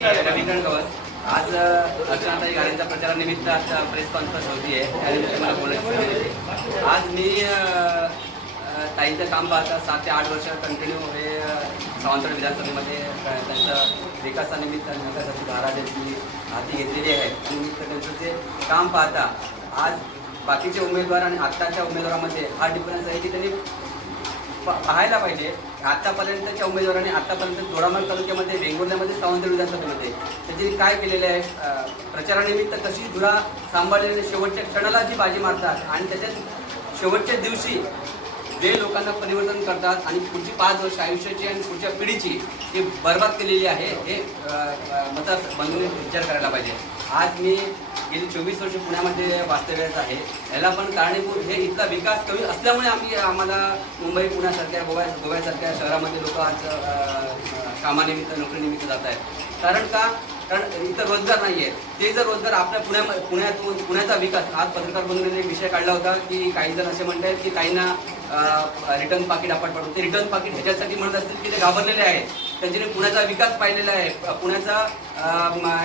आज अ, अर्चनाताई प्रचारानिमित्त आज press conference होती आहे त्यानिमित्त मला बोलायची आज मी ताईचं काम पाहता सात ते आठ वर्ष कंटिन्यू हे सावंतवाड विधानसभेमध्ये त्यांचं विकासानिमित्त आणि विकासाची धारा त्यांची हाती घेतलेली आहे. त्यानिमित्त त्यांचं जे काम पाहता आज बाकीचे उमेदवार आणि आत्ताच्या उमेदवारामध्ये हा डिफरन्स आहे की त्यांनी पाहायला पाहिजे. आतापर्यंतच्या उमेदवारांनी आतापर्यंत दोडामार्ग तालुक्यामध्ये वेंगुर्ल्यामध्ये सावंतवाडी विधानसभेमध्ये त्यांनी काय केलेले आहे? प्रचारानिमित्त कशी धुरा सांभाळलेली शेवटच्या क्षणाला जी बाजी मारतात आणि त्याच्यात शेवटच्या दिवशी जे लोकांना परिवर्तन करतात आणि पुढची पाच वर्ष आयुष्याची आणि पुढच्या पिढीची जी बरबाद केलेली आहे हे मतदार बंधूंनी विचार करायला पाहिजे. आज मी गेली चोवीस वर्ष पुण्यामध्ये वास्तव्यास आहे. याला पण कारणीभूत हे इथला विकास कमी असल्यामुळे आम्ही आम्हाला मुंबई पुण्यासारख्या गोव्या गोव्यासारख्या शहरामध्ये लोक आज कामानिमित्त नोकरीनिमित्त जात आहेत कारण का? कारण इथं रोजगार नाही आहे ते जर रोजगार आपल्या पुण्या पुण्यातून पुण्याचा विकास आज पत्रकार बंधूंनी विषय काढला होता की काही जण असे म्हणत आहेत की काहींना रिटर्न पाकिट आपण पडतो ते रिटर्न पाकिट ह्याच्यासाठी म्हणत असतील की ते घाबरलेले आहेत. त्यांच्याने पुण्याचा विकास पाहिलेला आहे पुण्याचा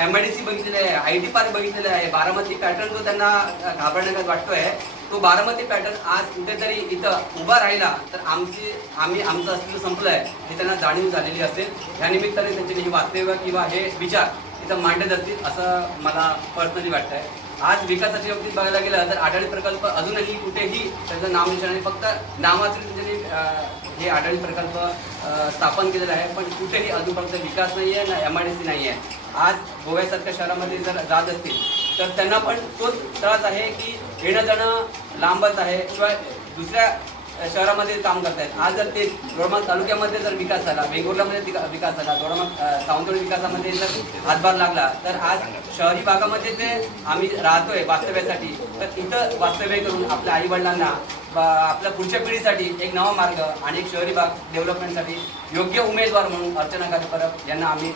एम आय डी सी बघितलेला आहे आय टी पार्क बघितलेला आहे बारामती पॅटर्न जो त्यांना घाबरण्याचा घाबरण्याचा वाटतोय तो बारामती पॅटर्न आज कुठेतरी इथं उभा राहिला तर आमची आम्ही आमचं अस्तित्व संपलं आहे हे त्यांना जाणीव झालेली असेल. या निमित्ताने त्यांचे हे वास्तव्य किंवा हे विचार इथं मांडत असतील असं मला पर्सनली वाटतंय. आज विकासाच्या बाबतीत बघायला गेलं तर आढाडी प्रकल्प अजूनही कुठेही त्याचं नाम निशाण फक्त नावाचे त्यांच्या हे आढळी प्रकल्प स्थापन केलेला आहे पण कुठेही अजूनपर्यंत विकास नाही आहे ना एम आय डी सी नाही आहे आज गोव्यासारख्या शहरामध्ये जर जात असतील तर त्यांना पण तोच त्रास आहे की येणं जाणं लांबच आहे किंवा दुसऱ्या शहरामध्ये काम करतायत. आज जर ते दोडमाग तालुक्यामध्ये जर विकास झाला वेंगुर्ल्यामध्ये विकास झाला दोडमाग सावंतवाडी विकासामध्ये जर हातभार लागला तर आज शहरी भागामध्ये जे आम्ही राहतोय वास्तव्यासाठी तर इथं वास्तव्य करून आपल्या आईवडिलांना आपल्या पुढच्या पिढीसाठी एक नवा मार्ग आणि एक शहरी भाग डेव्हलपमेंटसाठी योग्य उमेदवार म्हणून अर्चना गाडी परब यांना आम्ही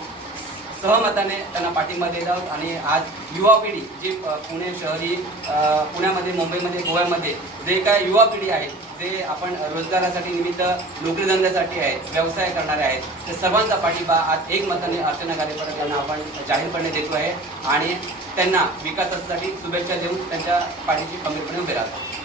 सहमताने त्यांना पाठिंबा देत आहोत. आणि आज युवा पिढी जी पुणे शहरी पुण्यामध्ये मुंबईमध्ये गोव्यामध्ये जे काय युवा पिढी आहे जे आपण रोजगारासाठी निमित्त नोकरीधंद्यासाठी आहेत व्यवसाय करणारे आहेत ते सर्वांचा पाठिंबा आज एक मताने अर्चना गाडेकर यांना आपण जाहीरपणे देतो आहे आणि त्यांना विकासासाठी शुभेच्छा देऊन त्यांच्या पाठीशी खंबीरपणे उभे राहतो.